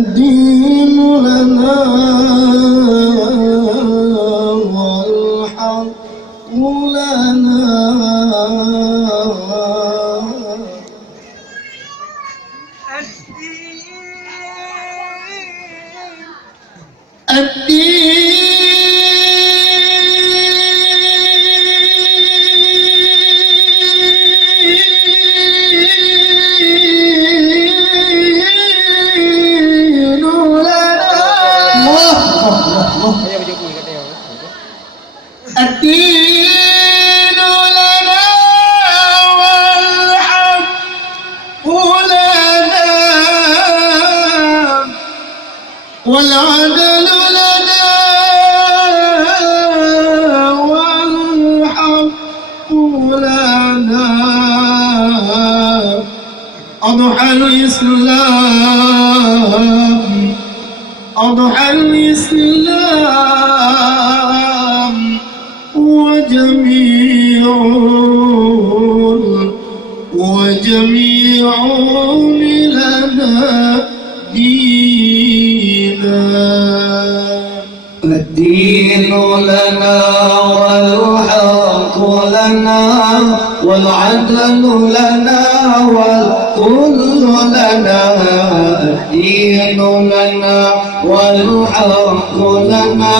الدين لنا والحق لنا الدين لنا والحق لنا والعدل لنا والحق لنا أضحى الإسلام أضحى الإسلام وجميع لنا دينا الدين لنا والحق لنا والعدل لنا والكل لنا الدين لنا والحق لنا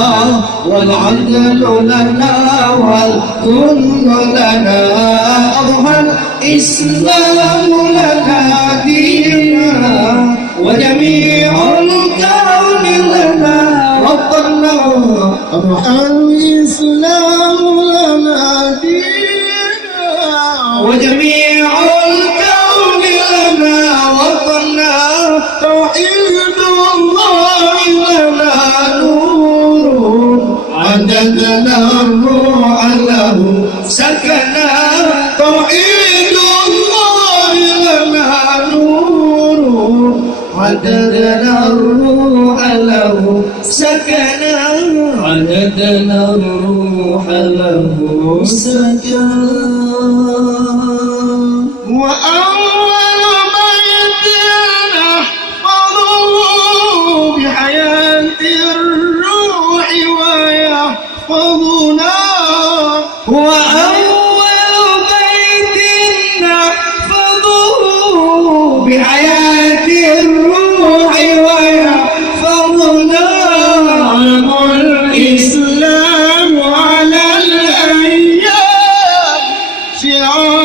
والعدل لنا والكل لنا أضحى الإسلام لنا دينا وجميع الكون لنا ربنا أضحى الإسلام لنا دينا وجميع الكون لنا وطنا توحيد الله لنا نور عددنا الروح له سكنا توحيد الله لنا نور عددنا الروح له سكنا عددنا الروح له سكنا وأول بيت نحفظه بحياة الروح ويحفظنا وأول بيت نحفظه بحياة الروح ويحفظنا علم الإسلام على الأيام شعار